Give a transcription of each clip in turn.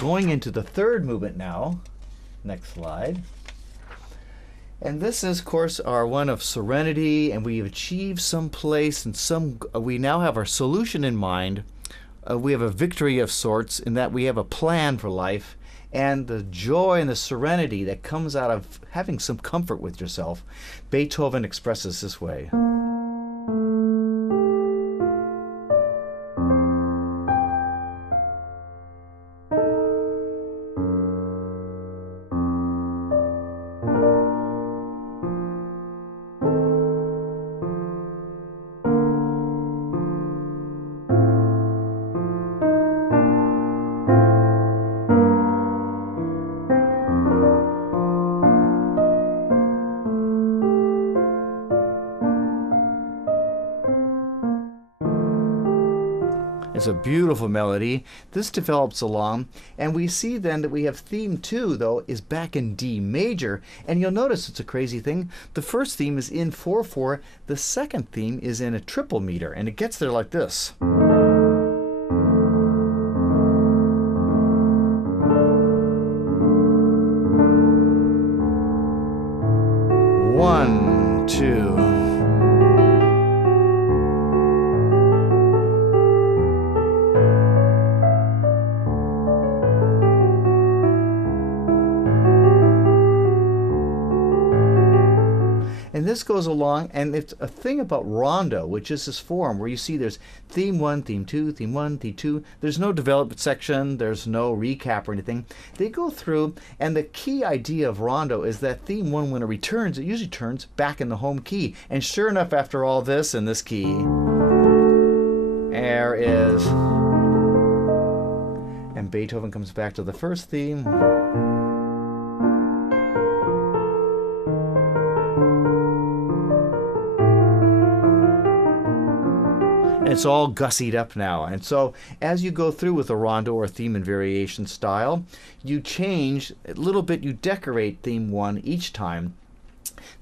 Going into the third movement now. Next slide. And this is, of course, our one of serenity, and we've achieved some place, and we now have our solution in mind. We have a victory of sorts in that we have a plan for life, and the joy and the serenity that comes out of having some comfort with yourself, Beethoven expresses this way. It's a beautiful melody. This develops along, and we see then that we have theme 2, though, is back in D major, and you'll notice it's a crazy thing. The first theme is in 4/4, the second theme is in a triple meter, and it gets there like this. One, two. And this goes along, and it's a thing about rondo, which is this form where you see there's theme 1, theme 2, theme 1, theme 2. There's no development section, there's no recap or anything. They go through, and the key idea of rondo is that theme 1, when it returns, it usually turns back in the home key. And sure enough, after all this, in this key, there is, and Beethoven comes back to the first theme. It's all gussied up now. And so as you go through with a rondo or theme and variation style, you change a little bit, you decorate theme 1 each time.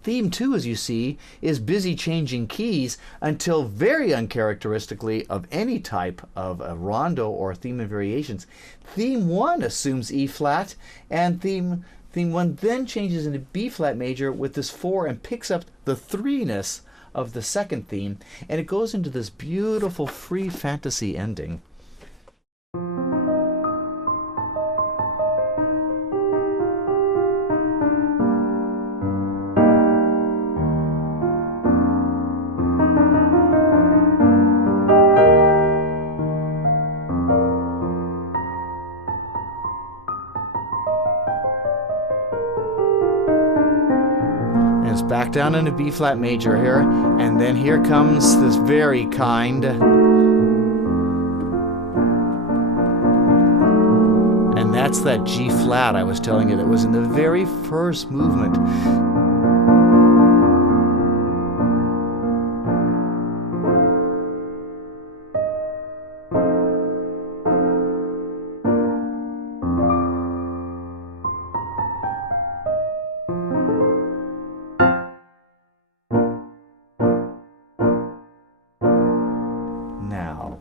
Theme 2, as you see, is busy changing keys until very uncharacteristically of any type of a rondo or theme and variations. Theme 1 assumes E flat, and theme 1 then changes into B flat major with this 4 and picks up the 3-ness of the second theme, and it goes into this beautiful free fantasy ending. It's back down into B flat major here, and then here comes this very kind, and that's that G flat I was telling you that was in the very first movement.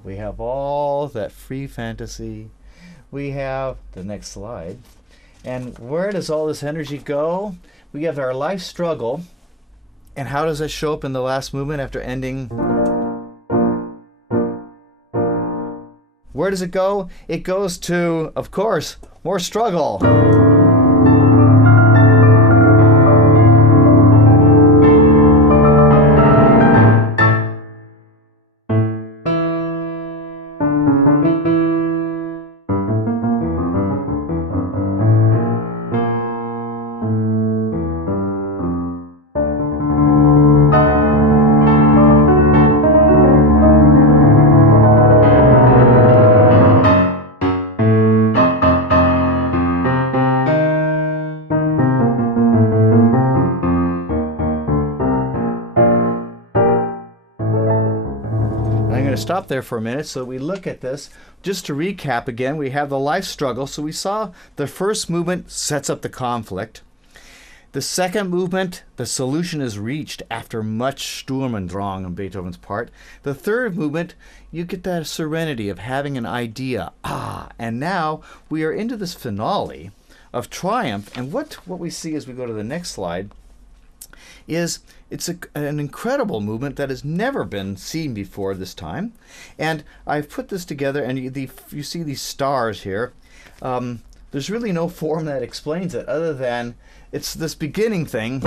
We have all that free fantasy. We have the next slide. And where does all this energy go? We have our life struggle. And how does that show up in the last movement after ending? Where does it go? It goes to, of course, more struggle. Stop there for a minute so we look at this. Just to recap again, we have the life struggle. So we saw the first movement sets up the conflict. The second movement, the solution is reached after much Sturm und Drang on Beethoven's part. The third movement, you get that serenity of having an idea. And now we are into this finale of triumph. And what we see as we go to the next slide is it's an incredible movement that has never been seen before this time. And I've put this together, and you see these stars here. There's really no form that explains it other than it's this beginning thing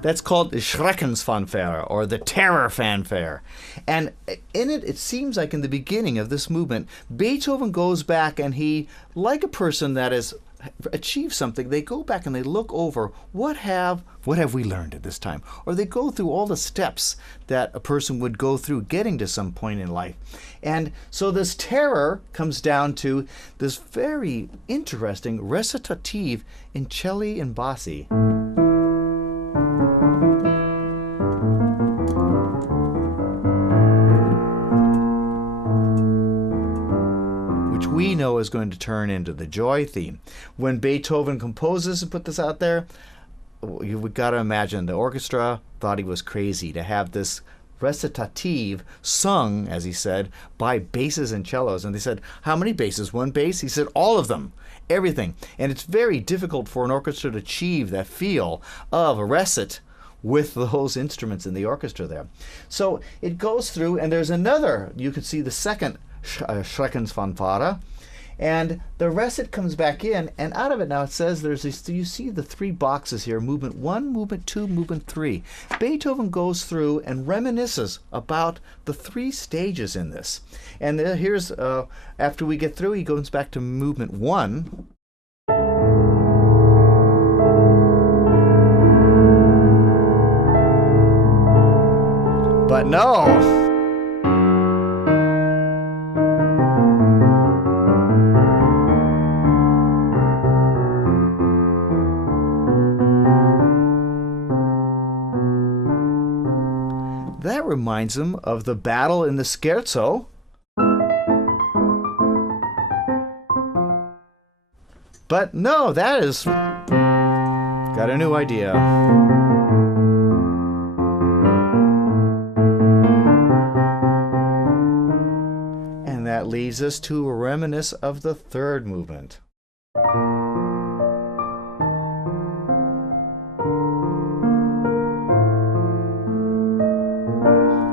that's called the Schreckensfanfare, or the terror fanfare. And in it, it seems like in the beginning of this movement, Beethoven goes back and he, like a person that has achieved something, they go back and they look over what have we learned at this time, or they go through all the steps that a person would go through getting to some point in life. And so this terror comes down to this very interesting recitative in celli and bassi. We know is going to turn into the joy theme. When Beethoven composes and put this out there, we've got to imagine the orchestra thought he was crazy to have this recitative sung, as he said, by basses and cellos. And they said, how many basses? One bass? He said, all of them, everything. And it's very difficult for an orchestra to achieve that feel of a recit with those instruments in the orchestra there. So it goes through, and there's another, you can see the second Schreckensfanfare, and the recit comes back in, and out of it now it says there's this, you see the three boxes here, movement 1, movement 2, movement 3. Beethoven goes through and reminisces about the 3 stages in this. And here's, after we get through, he goes back to movement 1. But no! That reminds him of the battle in the scherzo. But no, that is... got a new idea. And that leads us to reminisce of the third movement.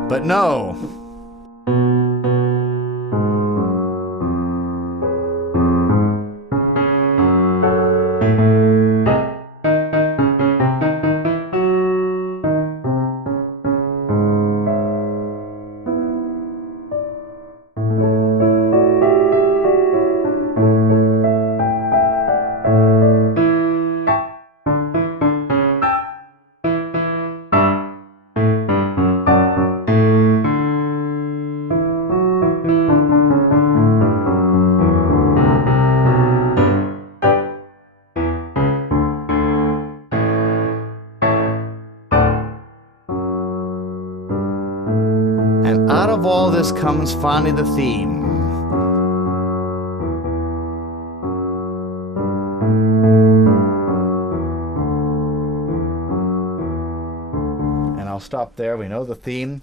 But no. And out of all this comes finally the theme. And I'll stop there. We know the theme.